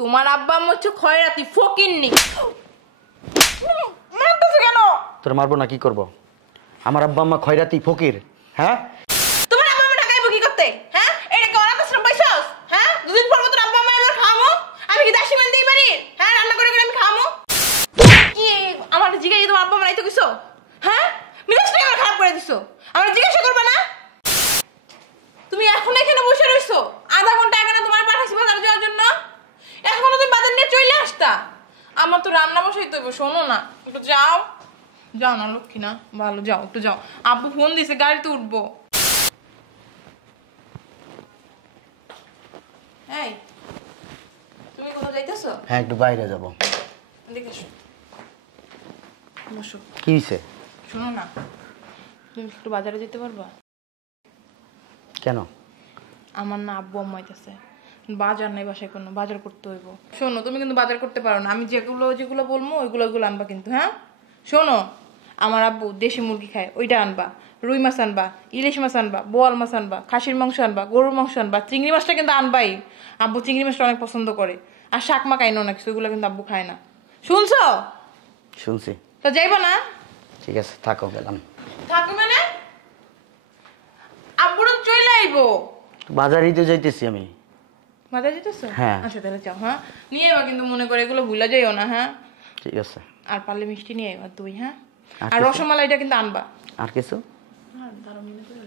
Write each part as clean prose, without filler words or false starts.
তোমার আব্বা আম্মা হচ্ছে খয়রাতি ফকিন্নি। মারতেছ কেন? তোর মারবো না কি করব? আমার আব্বা আম্মা খয়রাতি ফকির? হ্যাঁ তোমার আব্বা আম্মা ঢাকায় কি করতে? হ্যাঁ এটা কি অনাথ আশ্রম পাইছস? হ্যাঁ দুদিন পর তোর আব্বা আম্মা এবার খামো, আমি কি দাসী মান দিই পারি? হ্যাঁ রান্না করে করে আমি খামো। কি আমার জিজ্ঞাসা তোমার আব্বা আম্মা নাই তো কিছু? হ্যাঁ মিজাজটা আমার খারাপ করে দিছো। আমার জিজ্ঞাসা করবে না? তুমি এখন এখানে বসে রইছো, আধা ঘন্টা আগে না তোমার পাঠাইছি বাজার যাওয়ার জন্য, এখনো তুমি বাজার নিয়ে চলে আসতা। আমার তো রান্না বসাইতে হবে, শোনো না একটু যাও। যাও না লক্ষ্মী না, ভালো যাও একটু যাও। আব্বু ফোন দিছে, গাড়িতে উঠবো। এই তুমি কোথাও যাইতেছো? হ্যাঁ একটু বাইরে যাব। দেখে এসো, বসো। কি হইছে? শোনো না, তুমি একটু বাজারে যেতে পারবা? কেন? আমার না আব্বু আম্মা আইতাছে, বাজার নাই বাসায়, কোনো বাজার করতে হইব। শোনো তুমি কিন্তু বাজার করতে পারো না, আমি যেগুলো যেগুলো বলবো ওইগুলো আনবা কিন্তু। হ্যাঁ শোনো, আমার আব্বু দেশি মুরগি খায়, ওইটা আনবা। রুই মাছ আনবা, ইলিশ মাছ আনবা, বোয়াল মাছ আনবা, খাসির মাংস আনবা, গরুর মাংস আনবা, চিংড়ি মাছটা কিন্তু আনবাই। আব্বু চিংড়ি মাছটা অনেক পছন্দ করে। আর শাক মা খাই না অনেক, সেগুলো কিন্তু আব্বু খায় না। শুনছো? শুনছি। তো যাইবা না? ঠিক আছে থাকো, গেলাম। থাকবে মানে? আব্বুরা চলে আইবো। বাজারেই তো যাইতেছি আমি। বাজার যেতেছো? হ্যাঁ। আচ্ছা তাহলে যাও। হ্যাঁ নিয়ে এবা কিন্তু, মনে করে এগুলো ভুলা যাইও না। হ্যাঁ ঠিক আছে। আর পারলে মিষ্টি নিয়ে এবার দই। হ্যাঁ আর আর কিছু? রসমালাইটা কিন্তু আনবা। আর কিছু? আর দাঁড়াও মনে করে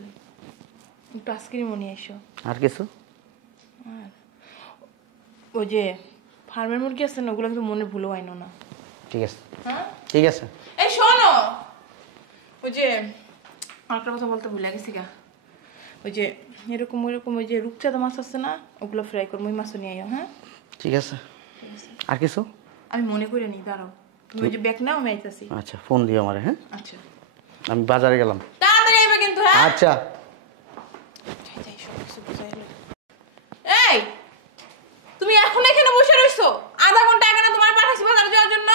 একটু আইসক্রিমও নিয়ে এসো। আর কিছু? আর ওই যে ফার্মের মুরগি আছে না, ওগুলো কিন্তু মনে ভুলো আইনো না। ঠিক আছে। হ্যাঁ ঠিক আছে। এই শোনো, ওই যে আরেকটা কথা বলতে ভুলে গেছি গা। ওই যে এরকম ওইরকম ওই যে রূপচাঁদা মাছ আছে না, ওগুলো ফ্রাই করবো, ওই মাছও নিয়ে আইও। হ্যাঁ ঠিক আছে। আর কিছু? আমি মনে করে নিই, দাঁড়াও। তুমি ওই যে ব্যাগ নাও, আমি আইতাছি। আচ্ছা ফোন দিও আমারে। হ্যাঁ আচ্ছা আমি বাজারে গেলাম। তাড়াতাড়ি আইবা কিন্তু। হ্যাঁ আচ্ছা। যাই সব কিছু বুঝাই লই। এই তুমি এখন এখানে বসে রইছো, আধা ঘন্টা আগে না তোমার পাঠাইছি বাজার যাওয়ার জন্য,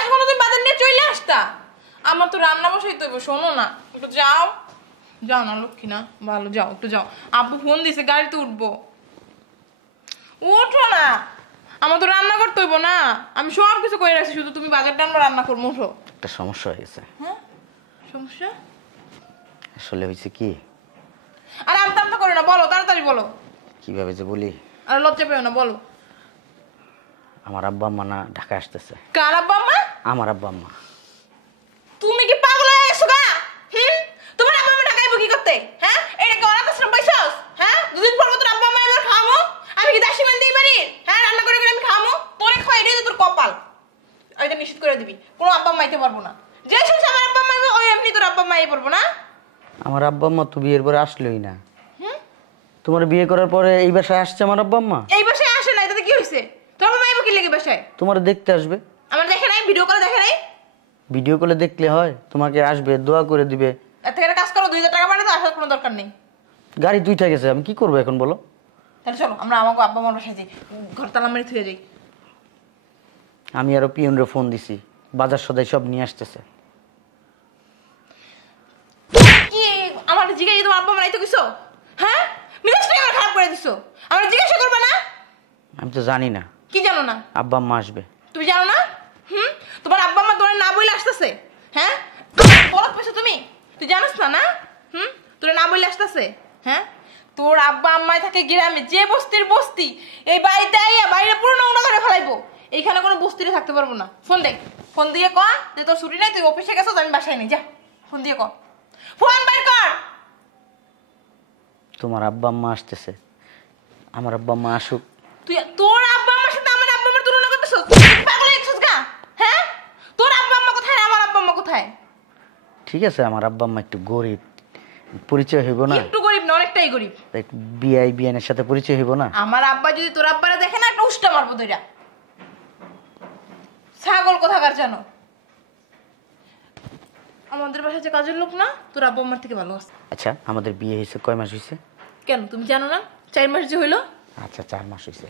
এখনো তুমি বাজার নিয়ে চলে আসতা। আমার তো রান্না বসাইতে হইব, শোনো না একটু যাও। যাও না লক্ষ্মী না, ভালো যাও একটু যাও। আব্বু ফোন দিছে, গাড়িতে উঠবো। উঠো না, আমার তো রান্না করতে হইব না। আমি সব কিছু করে রাখছি, শুধু তুমি বাজারটা আনবা, রান্না করবো। উঠো। একটা সমস্যা হয়ে গেছে। হ্যাঁ সমস্যা? আসলে হয়েছে কি? আরে আমতা আমতা করে না, বলো তাড়াতাড়ি বলো। কিভাবে যে বলি? আর লজ্জা পেও না, বলো। আমার আব্বা আম্মা না ঢাকা আসতেছে। কার আব্বা আম্মা? আমার আব্বা আম্মা। তুমি কি পাগল হয়ে গেছো গা? তোমার আব্বা আম্মা ঢাকায় কি করতে? হ্যাঁ এটা কি অনাথ আশ্রম পাইছস? হ্যাঁ দুদিন পর তোর আব্বা আম্মা এবার খামো, আমি কি দাসী মান দিই পারি? হ্যাঁ রান্না করে করে আমি খামো, তোরে খাই, এটাই তো তোর কপাল। এটা নিশ্চিত করে দিবি, কোনো আব্বা আম্মা আইতে পারবো না। যে শুনছে আমার আব্বা আম্মা ওই এমনি তোর আব্বা আম্মা আই পারবো না। আমার আব্বা আম্মা তো বিয়ের পরে আসলোই না। তোমার বিয়ে করার পরে এই বাসায় আসছে আমার আব্বা আম্মা? এই বাসায় আসে নাই, তাতে কি হয়েছে? তোর আব্বা আইবো কি লাগে বাসায়? তোমার দেখতে আসবে। আমার দেখে নাই, ভিডিও করে দেখে নাই। ভিডিও কলে দেখলে হয়? তোমাকে আসবে, দোয়া করে দিবে। এত একটা কাজ করো, 2000 টাকা পাঠাতে আসার কোনো দরকার নেই। গাড়ি দুইটা গেছে, আমি কি করবো এখন বলো? তাহলে চলো আমরা আমাকে আব্বা আম্মার বাসায় যাই, ঘর তালা মেরে থুয়ে যাই। আমি আরো পিয়নরে ফোন দিছি, বাজার সদাই সব নিয়ে আসতেছে। কি আমার জিজ্ঞাসা তোমার আব্বা মানাইতো কিছু? হ্যাঁ মিজাজটা আমার খারাপ করে দিছো। আমার জিজ্ঞাসা করবে না? আমি তো জানি না। কি জানো না? আব্বা আম্মা আসবে। তুমি জানো না? তোমার আব্বা আম্মা তোরে না বইলে আসতেছে। হ্যাঁ বলত পেছো তুমি, তুই জানোস না? না তোরে না বইলে আসতেছে। হ্যাঁ তোর আব্বা আম্মাই থাকে গ্রামে, যে বস্তির বস্তি, এই বাড়িতে আইয়া বাইরে পুরো নোংরা করে ফেলাইবো। এইখানে কোনো বস্তিরে থাকতে পারবো না। ফোন দে, ফোন দিয়ে ক যে তোর ছুটি নাই, তুই অফিসে গেছো, আমি বাসায় নেই। যা ফোন দিয়ে ক, ফোন বের কর। তোমার আব্বা আম্মা আসতেছে। আমার আব্বা আম্মা আসুক। তুই তোর আব্বা আম্মার সাথে আমার আব্বা আম্মার তুলনা করতেছস? পাগল হয়েছিস গা? হ্যাঁ তোর আব্বা আম্মা কোথায়, আমার আব্বা আম্মা কোথায়? ঠিক আছে, আমার আব্বা আম্মা একটু গরিব, পরিচয় হইব না? একটু গরিব না, অনেকটাই গরিব। একটু বিআই বিয়ানের সাথে পরিচয় হইব না? আমার আব্বা যদি তোর আব্বারে দেখে না, একটা উষ্টা মারবো দুইটা। ছাগল কোথাকার জানো? আমাদের বাসায় যে কাজের লোক না, তোর আব্বা আম্মার থেকে ভালো আছে। আচ্ছা আমাদের বিয়ে হয়েছে কয় মাস হয়েছে? কেন তুমি জানো না? 4 মাস যে হইলো। আচ্ছা 4 মাস হয়েছে।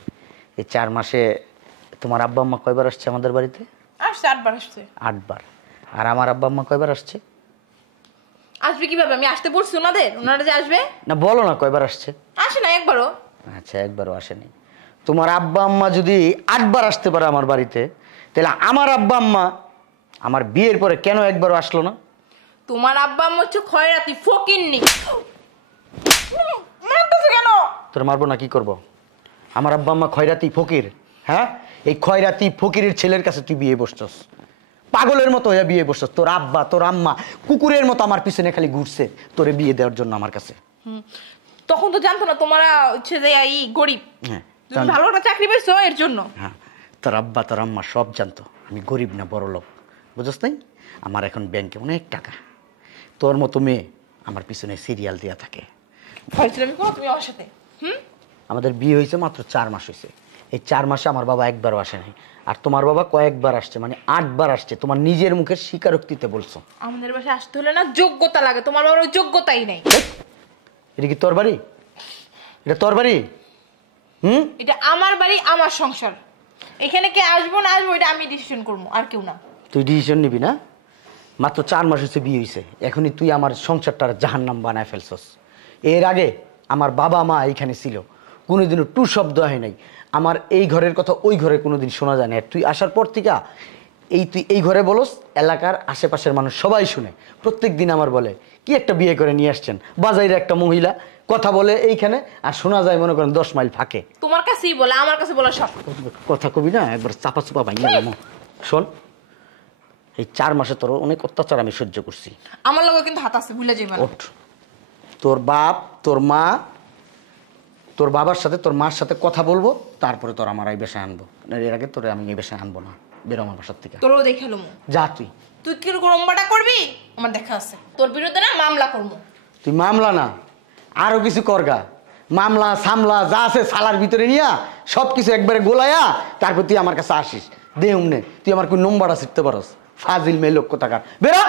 এই 4 মাসে তোমার আব্বা আম্মা কয়বার আসছে আমাদের বাড়িতে? আসছে 8 বার আসছে। 8 বার। আর আমার আব্বা আম্মা কয়বার আসছে? আসবে কিভাবে? আমি আসতে বলছি ওনাদের, ওনারা যে আসবে। না বলো না কয়বার আসছে? আসে না একবারও। আচ্ছা একবারও আসেনি। তোমার আব্বা আম্মা যদি 8 বার আসতে পারে আমার বাড়িতে, তাহলে আমার আব্বা আম্মা আমার বিয়ের পরে কেন একবারও আসলো না? তোমার আব্বা আম্মা হচ্ছে খয়রাতি ফকিন্নি। মারতেছো কেন? তোর মারবো না, কি করব? আমার আব্বা আম্মা খয়রাতি ফকির? হ্যাঁ, এই খয়রাতি ফকিরের ছেলের কাছে তুই বিয়ে বসছস, পাগলের মতো হয়ে বিয়ে বসছস। তোর আব্বা তোর আম্মা কুকুরের মতো আমার পিছনে খালি ঘুরছে তোরে বিয়ে দেওয়ার জন্য আমার কাছে। তখন তো জানতো না তোমার হচ্ছে যে এই গরিব। হ্যাঁ, তুমি ভালো একটা চাকরি পেয়েছো এর জন্য। হ্যাঁ, তোর আব্বা তোর আম্মা সব জানতো আমি গরিব না বড় লোক, বুঝছ নাই? আমার এখন ব্যাংকে অনেক টাকা। তোর মতো মেয়ে আমার পিছনে সিরিয়াল দেওয়া থাকে। ভাবছিলাম তুমি আমার সাথে আমাদের বিয়ে হয়েছে মাত্র 4 মাস হয়েছে। এই 4 মাসে আমার বাবা একবারও আসে নাই, আর তোমার বাবা কয়েকবার আসছে, মানে 8 বার আসছে। তোমার নিজের মুখের স্বীকারোক্তিতে বলছো। আমাদের বাসায় আসতে হলে না যোগ্যতা লাগে, তোমার বাবার ওই যোগ্যতাই নাই। এটা কি তোর বাড়ি? এটা তোর বাড়ি? এটা আমার বাড়ি, আমার সংসার। এখানে কে আসবো না আসবো এটা আমি ডিসিশন করবো, আর কেউ না। তুই ডিসিশন নিবি না? মাত্র 4 মাস হচ্ছে বিয়ে হয়েছে, এখনই তুই আমার সংসারটার জাহান্নাম বানায় ফেলছস। এর আগে আমার বাবা মা এইখানে ছিল, কোনোদিনও টু শব্দ হয় নাই। আমার এই ঘরের কথা ওই ঘরে কোনোদিন শোনা যায় না। আর তুই আসার পর থেকে তুই এই ঘরে বলস, এলাকার আশেপাশের মানুষ সবাই শুনে। প্রত্যেক দিন আমার বলে কি একটা বিয়ে করে নিয়ে আসছেন, বাজাইরে একটা মহিলা কথা বলে এইখানে, আর শোনা যায় মনে করেন 10 মাইল ফাঁকে। তোমার কাছেই বলে, আমার কাছে বলা সব কথা কবি না, একবার চাপা চুপা ভাঙিয়ে গেলাম। শোন, এই 4 মাসে তোর অনেক অত্যাচার আমি সহ্য করছি। আমার লগে কিন্তু হাত আছে, ভুলে যাইবা না। ওঠ, তোর বাপ তোর মা, তোর বাবার সাথে তোর মার সাথে কথা বলবো, তারপরে তোর আমার এই বেশায় আনবো। এর আগে তোরে আমি এই বেশায় আনবো না। বেরো আমার বাসার থেকে। তোরও দেখে এলো। যা তুই। তুই কি রম্বাটা করবি? আমার দেখা আছে, তোর বিরুদ্ধে না মামলা করবো। তুই মামলা না আরো কিছু করগা, মামলা সামলা যা আছে সালার ভিতরে নিয়া সব কিছু একবারে গোলায়া তারপর তুই আমার কাছে আসিস। দে উমনে তুই আমার কোন নম্বরটা শিখতে পারস? ফাজিল মেয়ে লোক কোথাকার, বেরো।